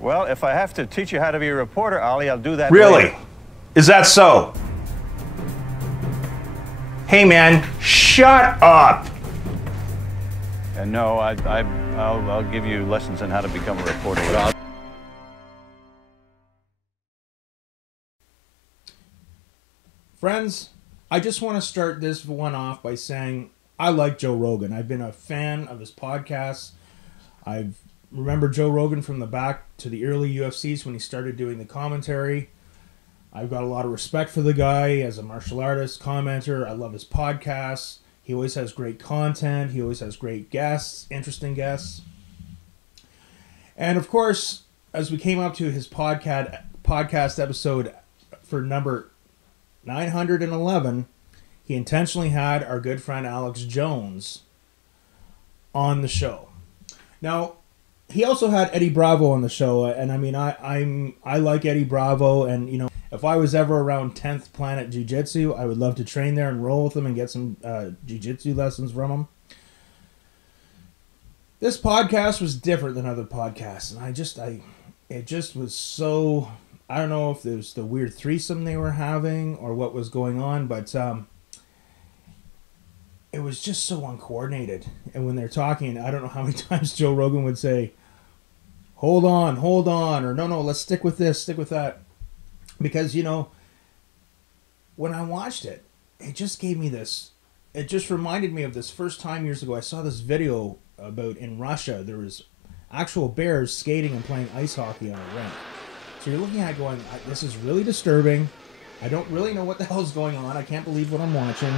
Well, if I have to teach you how to be a reporter, Ollie, I'll do that Really? later. Is that so? Hey, man, shut up. And no, I'll give you lessons on how to become a reporter. Friends, I just want to start this one off by saying I like Joe Rogan. I've been a fan of his podcasts. I've remember Joe Rogan from the back to the early UFCs when he started doing the commentary. I've got a lot of respect for the guy as a martial artist, commenter. I love his podcasts. He always has great content. He always has great guests, interesting guests. And of course, as we came up to his podcast episode for number 911, he intentionally had our good friend Alex Jones on the show. Now, he also had Eddie Bravo on the show, and I mean, I like Eddie Bravo, and you know, if I was ever around 10th Planet Jiu-Jitsu, I would love to train there and roll with him and get some Jiu-Jitsu lessons from him. This podcast was different than other podcasts, and it just was so, I don't know if it was the weird threesome they were having or what was going on, but it was just so uncoordinated. And when they're talking, I don't know how many times Joe Rogan would say, hold on, or no, let's stick with this, stick with that. Because, you know, when I watched it, it just gave me this, it just reminded me of this first time years ago. I saw this video about in Russia, there was actual bears skating and playing ice hockey on a rink. So you're looking at it going, this is really disturbing. I don't really know what the hell is going on. I can't believe what I'm watching.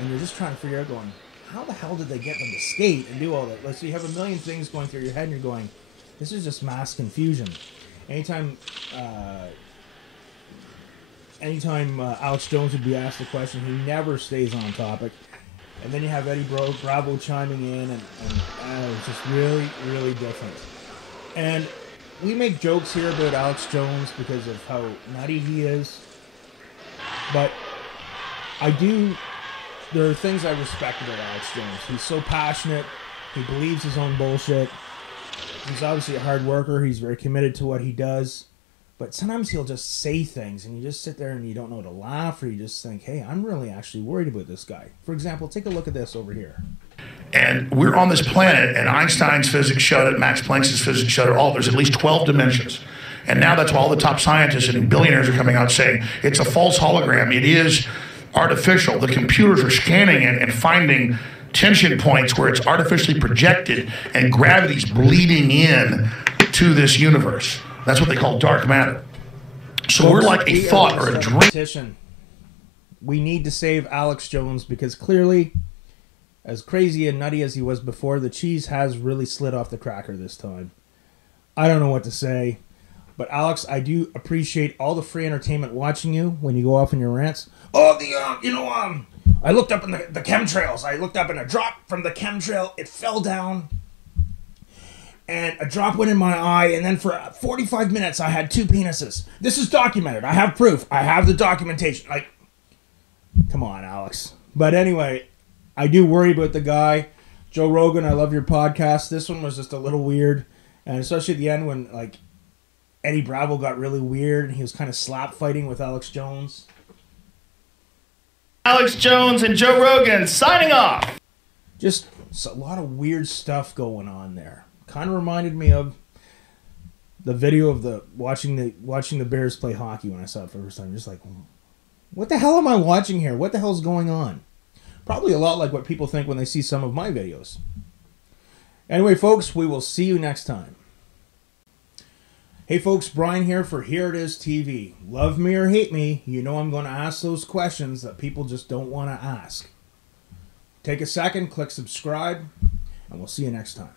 And you're just trying to figure out going, how the hell did they get them to skate and do all that? Like, so you have a million things going through your head and you're going, this is just mass confusion. Anytime Alex Jones would be asked a question, he never stays on topic. And then you have Eddie Bravo chiming in, and it's just really, really different. And we make jokes here about Alex Jones because of how nutty he is. But there are things I respect about Alex Jones. He's so passionate. He believes his own bullshit. He's obviously a hard worker. He's very committed to what he does. But sometimes he'll just say things and you just sit there and you don't know to laugh, or you just think, hey, I'm really actually worried about this guy. For example, take a look at this over here. And we're on this planet, and Einstein's physics showed it, Max Planck's physics showed it all. There's at least 12 dimensions. And now that's why all the top scientists and billionaires are coming out saying it's a false hologram. It is artificial. The computers are scanning it and finding tension points where it's artificially projected and gravity's bleeding in to this universe. That's what they call dark matter. So we're like a thought or a dream. We need to save Alex Jones because clearly, as crazy and nutty as he was before, the cheese has really slid off the cracker this time. I don't know what to say. But Alex, I do appreciate all the free entertainment watching you when you go off in your rants. Oh, I looked up in the chemtrails. I looked up in a drop from the chemtrail. It fell down. And a drop went in my eye, and then for 45 minutes, I had 2 penises. This is documented. I have proof. I have the documentation. Like, come on, Alex. But anyway, I do worry about the guy. Joe Rogan, I love your podcast. This one was just a little weird. And especially at the end when, like, Eddie Bravo got really weird, and he was kind of slap fighting with Alex Jones. Alex Jones and Joe Rogan signing off. Just a lot of weird stuff going on there. Kind of reminded me of the video of watching the Bears play hockey when I saw it for the first time. Just like, what the hell am I watching here? What the hell's going on? Probably a lot like what people think when they see some of my videos. Anyway, folks, we will see you next time. Hey, folks, Brian here for Here It Is TV. Love me or hate me, you know I'm going to ask those questions that people just don't want to ask. Take a second, click subscribe, and we'll see you next time.